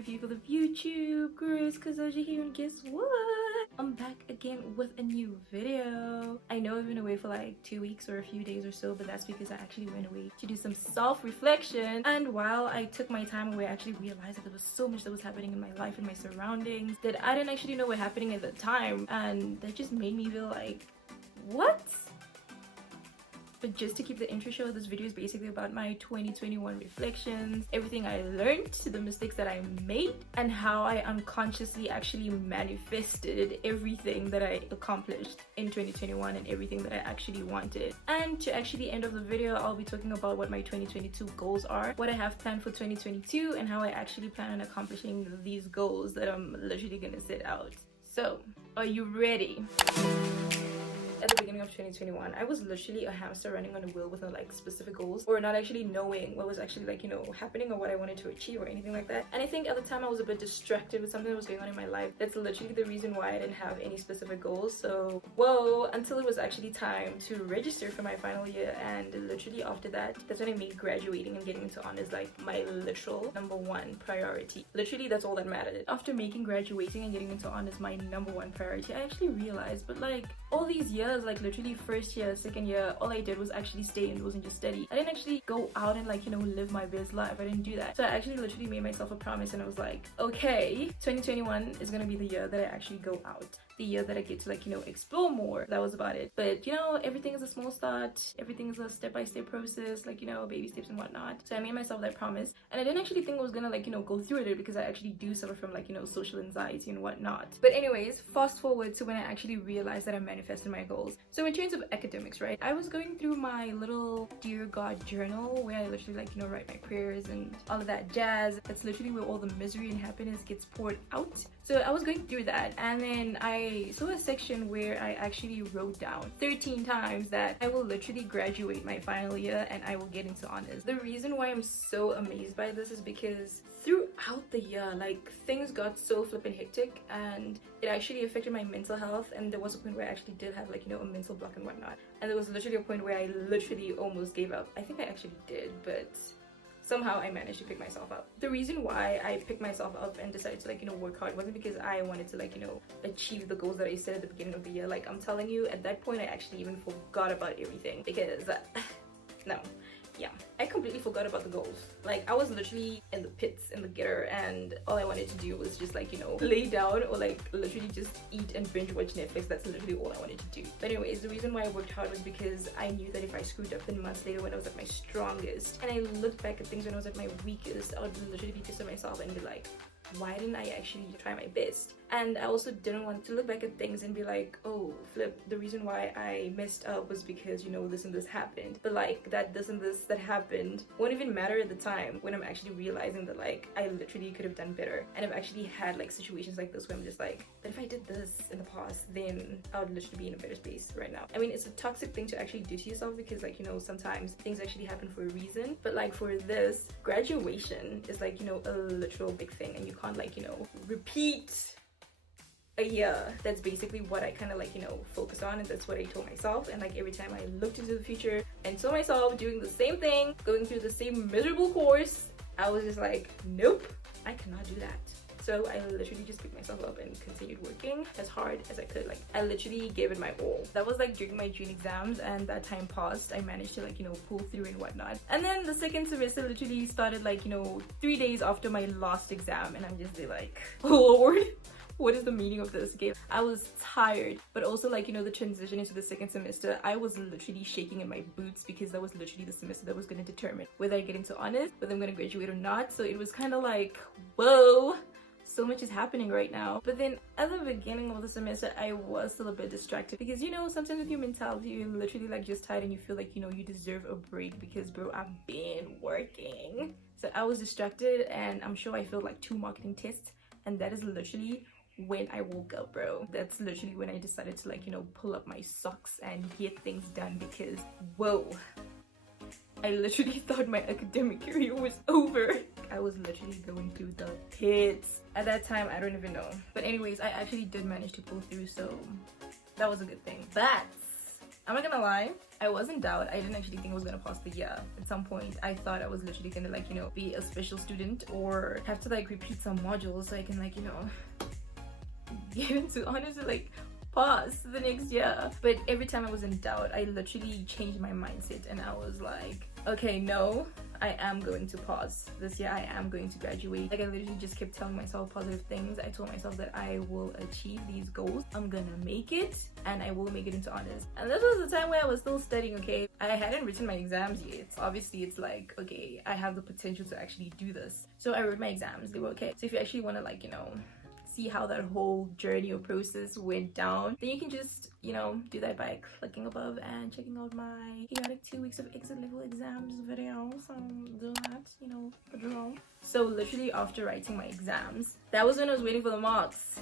lovely people of YouTube, Grace Kazaji here, and guess what? I'm back again with a new video. I know I've been away for like 2 weeks or a few days or so, but that's because I actually went away to do some self-reflection. And while I took my time away, I actually realized that there was so much that was happening in my life and my surroundings that I didn't actually know were happening at the time, and that just made me feel like, what? But just to keep the intro short, this video is basically about my 2021 reflections, everything I learned, the mistakes that I made, and how I unconsciously actually manifested everything that I accomplished in 2021 and everything that I actually wanted. And to actually end of the video, I'll be talking about what my 2022 goals are, what I have planned for 2022, and how I actually plan on accomplishing these goals that I'm literally gonna set out. So, are you ready? At the beginning of 2021, I was literally a hamster running on a wheel with no like specific goals, or not actually knowing what was actually like, you know, happening or what I wanted to achieve or anything like that. And I think at the time I was a bit distracted with something that was going on in my life. That's literally the reason why I didn't have any specific goals. So whoa, until it was actually time to register for my final year, and literally after that, that's when I made graduating and getting into honors like my literal #1 priority. Literally, that's all that mattered. After making graduating and getting into honors my #1 priority, I actually realized, but like all these years, like literally first year, second year, all I did was actually stay indoors and just study. I didn't actually go out and like, you know, live my best life. I didn't do that. So I actually literally made myself a promise, and I was like, okay, 2021 is gonna be the year that I actually go out, the year that I get to like, you know, explore more. That was about it. But you know, everything is a small start, everything is a step-by-step process, like, you know, baby steps and whatnot. So I made myself that promise, and I didn't actually think I was gonna like, you know, go through with it, because I actually do suffer from like, you know, social anxiety and whatnot. But anyways, fast forward to when I actually realized that I manifested my goals. So in terms of academics, right, I was going through my little Dear God journal where I literally like, you know, write my prayers and all of that jazz. That's literally where all the misery and happiness gets poured out. So I was going through that, and then I saw a section where I actually wrote down 13 times that I will literally graduate my final year and I will get into honors. The reason why I'm so amazed by this is because throughout the year, like, things got so flippin' hectic, and it actually affected my mental health. And there was a point where I actually did have like, you know, a mental block and whatnot, and there was literally a point where I literally almost gave up. I think I actually did, but somehow I managed to pick myself up. The reason why I picked myself up and decided to like, you know, work hard wasn't because I wanted to like, you know, achieve the goals that I set at the beginning of the year. Like, I'm telling you, at that point I actually even forgot about everything, because no, yeah, I completely forgot about the goals. Like, I was literally in the pits, in the gutter, and all I wanted to do was just like, you know, lay down or like literally just eat and binge watch Netflix. That's literally all I wanted to do. But anyways, the reason why I worked hard was because I knew that if I screwed up, then months later when I was at my strongest and I looked back at things when I was at my weakest, I would literally be pissed at myself and be like, why didn't I actually try my best? And I also didn't want to look back at things and be like, oh flip, the reason why I messed up was because, you know, this and this happened. But like, that this and this that happened won't even matter at the time, when I'm actually realizing that like I literally could have done better. And I've actually had like situations like this where I'm just like, but if I did this in the past, then I would literally be in a better space right now. I mean, it's a toxic thing to actually do to yourself, because like, you know, sometimes things actually happen for a reason. But like for this, graduation is like, you know, a literal big thing, and you can't like, you know, repeat a year. That's basically what I kind of like, you know, focus on, and that's what I told myself. And like every time I looked into the future and saw myself doing the same thing, going through the same miserable course, I was just like, nope, I cannot do that. So I literally just picked myself up and continued working as hard as I could. Like, I literally gave it my all. That was like during my June exams, and that time passed. I managed to like, you know, pull through and whatnot. And then the second semester literally started like, you know, 3 days after my last exam, and I'm just like, Lord, what is the meaning of this? Okay, I was tired, but also like, you know, the transition into the second semester, I was literally shaking in my boots, because that was literally the semester that was going to determine whether I get into honors, whether I'm going to graduate or not. So it was kind of like, whoa, so much is happening right now. But then at the beginning of the semester, I was still a bit distracted, because, you know, sometimes with your mentality, you're literally like just tired and you feel like, you know, you deserve a break, because bro, I've been working. So I was distracted, and I'm sure I failed like 2 marketing tests, and that is literally when I woke up, bro. That's literally when I decided to like, you know, pull up my socks and get things done, because whoa, I literally thought my academic career was over. I was literally going through the pits. At that time, I don't even know. But anyways, I actually did manage to pull through, so that was a good thing. But I'm not gonna lie, I was in doubt. I didn't actually think I was gonna pass the year. At some point, I thought I was literally gonna like, you know, be a special student or have to like repeat some modules so I can like, you know, get into honors or like pass the next year. But every time I was in doubt, I literally changed my mindset and I was like, okay, no, I am going to pass this year. I am going to graduate. Like I literally just kept telling myself positive things. I told myself that I will achieve these goals. I'm gonna make it and I will make it into honors. And this was the time where I was still studying, okay? I hadn't written my exams yet. Obviously it's like, okay, I have the potential to actually do this. So I wrote my exams, they were okay. So if you actually want to like, you know, see how that whole journey or process went down, then you can just, you know, do that by clicking above and checking out my chaotic 2 weeks of exit level exams video. So do that, you know, the drill. So literally after writing my exams, that was when I was waiting for the marks.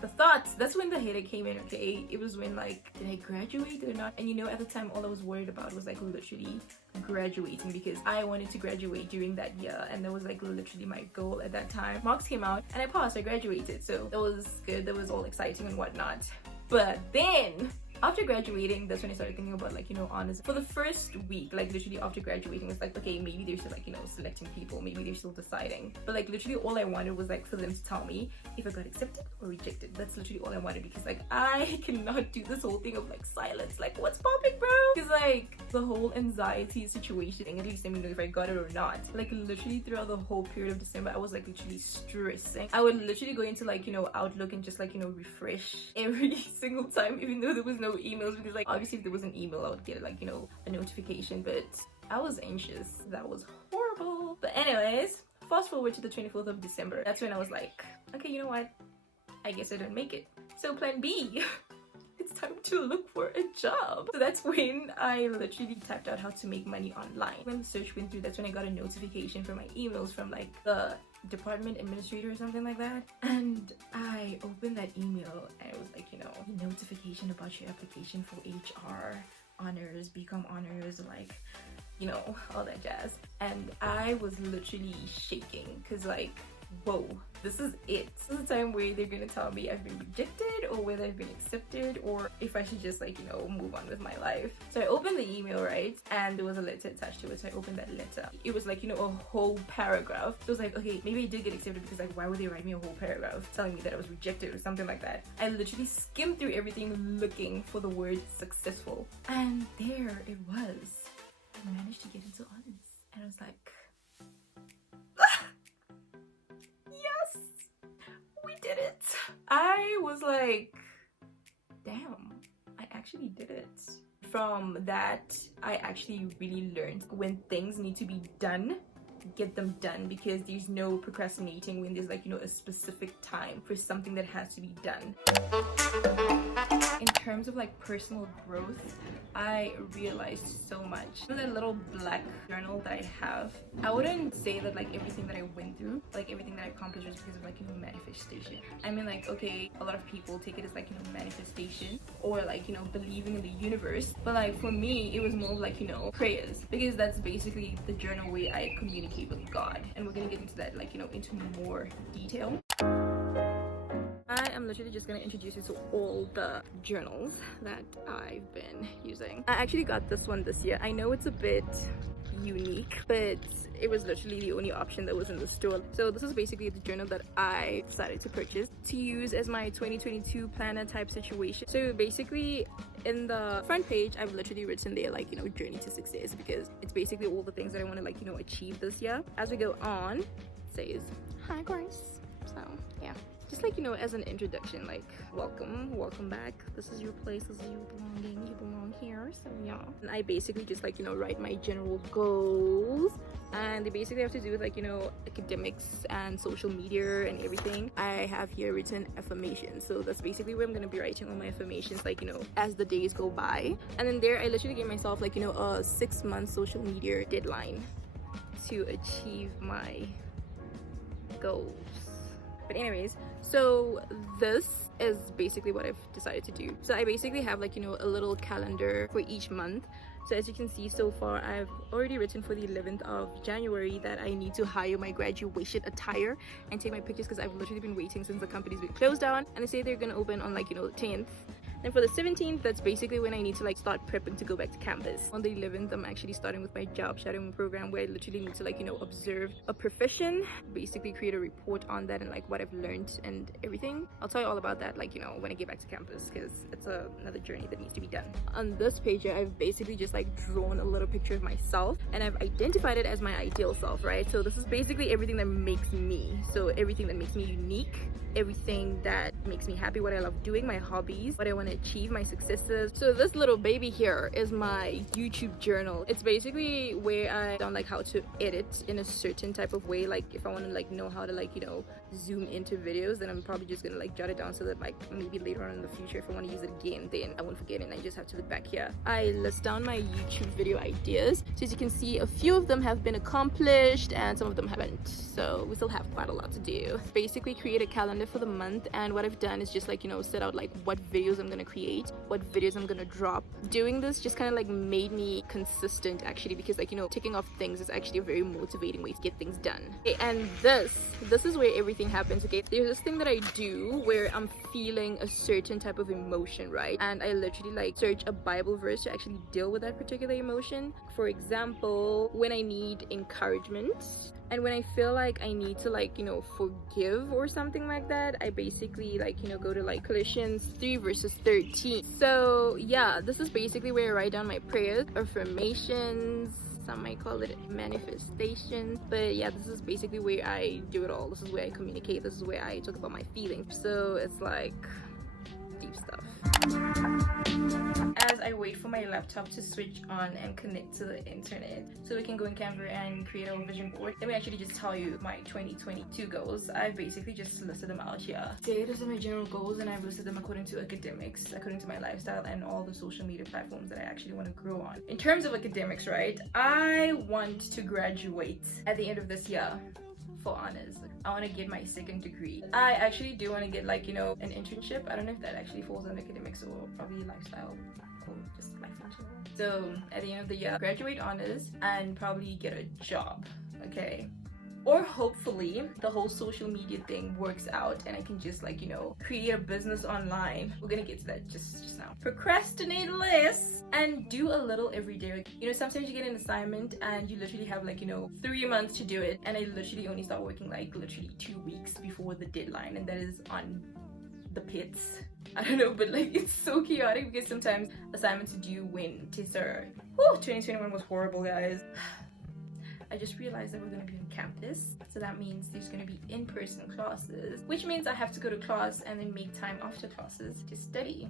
The thoughts, that's when the headache came in, okay? It was when like, did I graduate or not? And you know, at the time all I was worried about was like literally graduating, because I wanted to graduate during that year and that was like literally my goal at that time. Marks came out and I passed, I graduated, so that was good, that was all exciting and whatnot. But then after graduating, that's when I started thinking about like, you know, honors. For the first week, like literally after graduating, it's like, okay, maybe they're still like, you know, selecting people, maybe they're still deciding. But like literally all I wanted was like for them to tell me if I got accepted or rejected. That's literally all I wanted, because like I cannot do this whole thing of like silence, like what's popping, bro? Because like the whole anxiety situation, and at least let me know if I got it or not. Like literally throughout the whole period of December, I was like literally stressing. I would literally go into like, you know, Outlook and just like, you know, refresh every single time, even though there was no emails, because like obviously if there was an email I would get like, you know, a notification. But I was anxious. That was horrible. But anyways, fast forward to the 24th of December. That's when I was like, okay, you know what, I guess I don't make it. So plan B. It's time to look for a job. So that's when I literally typed out how to make money online. When the search went through, that's when I got a notification from my emails from like the department administrator or something like that. And I opened that email and it was like, you know, notification about your application for HR honors, BCom honors, like, you know, all that jazz. And I was literally shaking because like, whoa, this is it. This is the time where they're gonna tell me I've been rejected or whether I've been accepted or if I should just like, you know, move on with my life. So I opened the email, right? And there was a letter attached to it. So I opened that letter. It was like, you know, a whole paragraph. So I was like, okay, maybe I did get accepted, because like, why would they write me a whole paragraph telling me that I was rejected or something like that? I literally skimmed through everything looking for the word successful. And there it was. I managed to get into honors. And I was like, yes, we did it. I was like, damn, I actually did it. From that, I actually really learned when things need to be done, get them done, because there's no procrastinating when there's like, you know, a specific time for something that has to be done. In terms of like personal growth, I realized so much. That little black journal that I have, I wouldn't say that like everything that I went through, like everything that I accomplished was because of like, you know, manifestation. I mean like, okay, a lot of people take it as like, you know, manifestation or like, you know, believing in the universe. But like for me, it was more like, you know, prayers, because that's basically the journal where I communicate with God. And we're gonna get into that, like, you know, into more detail. I am literally just gonna introduce you to all the journals that I've been using. I actually got this one this year. I know it's a bit unique, but it was literally the only option that was in the store. So this is basically the journal that I decided to purchase to use as my 2022 planner type situation. So basically in the front page, I've literally written there like, you know, journey to success, because it's basically all the things that I want to like, you know, achieve this year. As we go on, it says, hi Grace. So yeah, just like, you know, as an introduction, like welcome back, this is your place, this is your belonging, you belong here. So yeah, and I basically just like, you know, write my general goals, and they basically have to do with like, you know, academics and social media and everything. I have here written affirmations, so that's basically where I'm gonna be writing all my affirmations, like, you know, as the days go by. And then there I literally gave myself like, you know, a 6-month social media deadline to achieve my goals. But anyways, so this is basically what I've decided to do. So I basically have like, you know, a little calendar for each month. So as you can see, so far I've already written for the 11th of January that I need to hire my graduation attire and take my pictures, because I've literally been waiting since the company's been closed down, and they say they're gonna open on like, you know, 10th. And for the 17th, that's basically when I need to like start prepping to go back to campus. On the 11th, I'm actually starting with my job shadowing program, where I literally need to like, you know, observe a profession, basically create a report on that and like what I've learned and everything. I'll tell you all about that, like, you know, when I get back to campus, because it's another journey that needs to be done. On this page here, I've basically just like drawn a little picture of myself, and I've identified it as my ideal self, right? So this is basically everything that makes me, so everything that makes me unique, everything that makes me happy, what I love doing, my hobbies, what I want to achieve, my successes. So this little baby here is my YouTube journal. It's basically where I don't like how to edit in a certain type of way. Like if I want to like know how to like, you know, zoom into videos, then I'm probably just gonna like jot it down so that like maybe later on in the future, if I want to use it again, then I won't forget it and I just have to look back here. I list down my YouTube video ideas. So as you can see, a few of them have been accomplished and some of them haven't. So we still have quite a lot to do. Basically create a calendar for the month, and what I've done is just like, you know, set out like what videos I'm gonna create, what videos I'm gonna drop. Doing this just kind of like made me consistent actually, because like, you know, ticking off things is actually a very motivating way to get things done. Okay, and this is where everything happens. Okay, there's this thing that I do where I'm feeling a certain type of emotion, right? And I literally like search a Bible verse to actually deal with that particular emotion. For example, when I need encouragement, and when I feel like I need to like, you know, forgive or something like that, I basically like, you know, go to like Colossians 3 verses 13. So yeah, this is basically where I write down my prayers, affirmations, some might call it manifestation, but yeah, this is basically where I do it all. This is where I communicate, this is where I talk about my feelings. So it's like deep stuff. As I wait for my laptop to switch on and connect to the internet so we can go in Canva and create our vision board, let me actually just tell you my 2022 goals. I've basically just listed them out here. These are my general goals, and I've listed them according to academics, according to my lifestyle, and all the social media platforms that I actually want to grow on. In terms of academics, right, I want to graduate at the end of this year for honors. I want to get my second degree. I actually do want to get like, you know, an internship. I don't know if that actually falls under academics or probably lifestyle or just life in general. So at the end of the year, graduate honors and probably get a job, okay? Or hopefully the whole social media thing works out and I can just like, you know, create a business online. We're gonna get to that just now. Procrastinate less and do a little every day. You know, sometimes you get an assignment and you literally have like, you know, 3 months to do it, and I literally only start working like literally 2 weeks before the deadline, and that is on the pits. I don't know, but like it's so chaotic because sometimes assignments are due when tests are. 2021 was horrible, guys. I just realized that we're going to be on campus, so that means there's going to be in-person classes, which means I have to go to class and then make time after classes to study.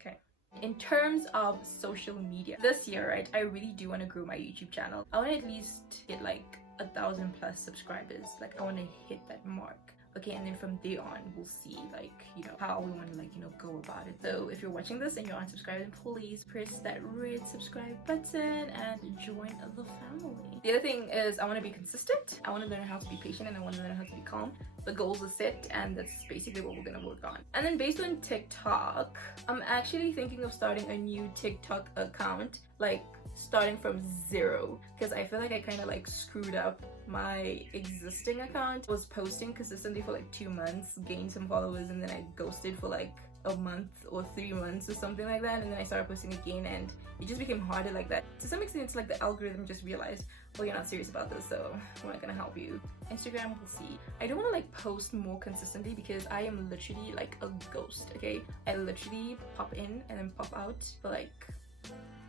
Okay. In terms of social media, this year, right, I really do want to grow my YouTube channel. I want to at least get like 1,000+ subscribers. Like I want to hit that mark. Okay, and then from there on we'll see like, you know, how we want to like, you know, go about it. So if you're watching this and you're unsubscribed, then please press that red subscribe button and join the family. The other thing is I want to be consistent. I want to learn how to be patient, and I want to learn how to be calm. The goals are set, and that's basically what we're gonna work on. And then based on TikTok, I'm actually thinking of starting a new TikTok account, like starting from zero, because I feel like I kind of like screwed up my existing account. I was posting consistently for like 2 months, gained some followers, and then I ghosted for like a month or 3 months or something like that, and then I started posting again, and it just became harder like that. To some extent, it's like the algorithm just realized, well, you're not serious about this, so we're not gonna help you. Instagram, we'll see. I don't want to like post more consistently because I am literally like a ghost, okay? I literally pop in and then pop out for like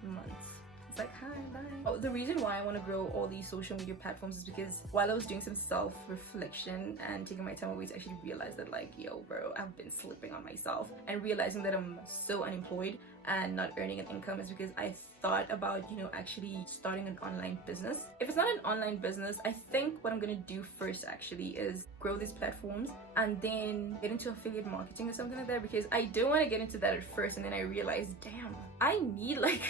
months. It's like, hi, bye. Oh, the reason why I want to grow all these social media platforms is because while I was doing some self-reflection and taking my time away to actually realize that like, yo bro, I've been slipping on myself, and realizing that I'm so unemployed and not earning an income is because I thought about, you know, actually starting an online business. If it's not an online business, I think what I'm gonna do first actually is grow these platforms and then get into affiliate marketing or something like that, because I do want to get into that at first, and then I realized, damn, I need like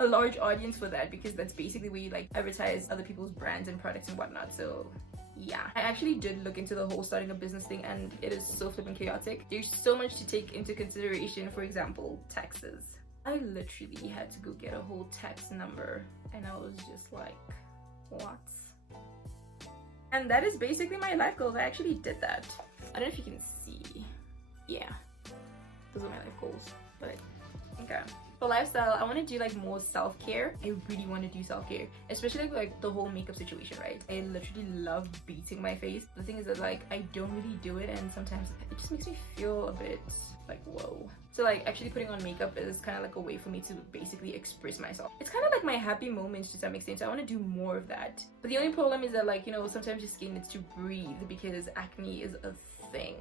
a large audience for that, because that's basically where you like advertise other people's brands and products and whatnot. So yeah, I actually did look into the whole starting a business thing, and it is so flipping chaotic. There's so much to take into consideration. For example, taxes. I literally had to go get a whole tax number, and I was just like, what? And that is basically my life goals. I actually did that. I don't know if you can see. yeah, those are my life goals. But okay, for lifestyle, I want to do like more self-care. I really want to do self-care, especially like the whole makeup situation, right? I literally love beating my face. The thing is that like I don't really do it, and sometimes it just makes me feel a bit like whoa. So like actually putting on makeup is kind of like a way for me to basically express myself. It's kind of like my happy moments to some extent, so I want to do more of that. But the only problem is that like, you know, sometimes your skin needs to breathe because acne is a thing.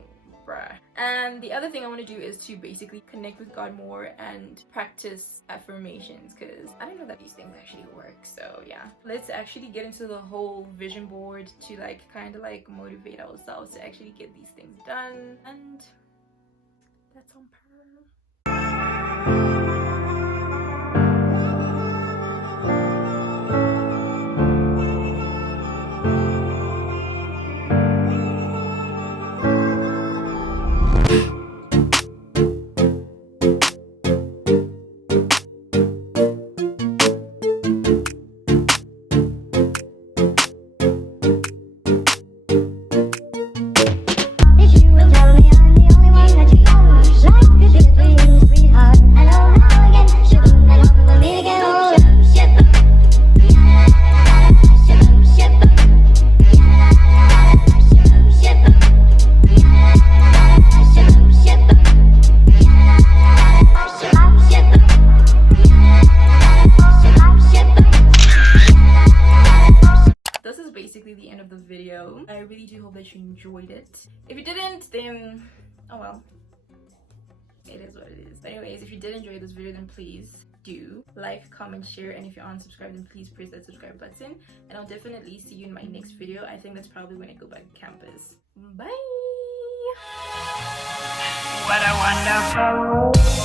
And the other thing I want to do is to basically connect with God more and practice affirmations, because I don't know that these things actually work. So yeah, let's actually get into the whole vision board to like kind of like motivate ourselves to actually get these things done, and that's on purpose. This is basically the end of the video. I really do hope that you enjoyed it. If you didn't, then oh well, it is what it is. But anyways, if you did enjoy this video, then please do like, comment, share, and if you're unsubscribed, then please press that subscribe button, and I'll definitely see you in my next video. I think that's probably when I go back to campus. Bye. What a wonderful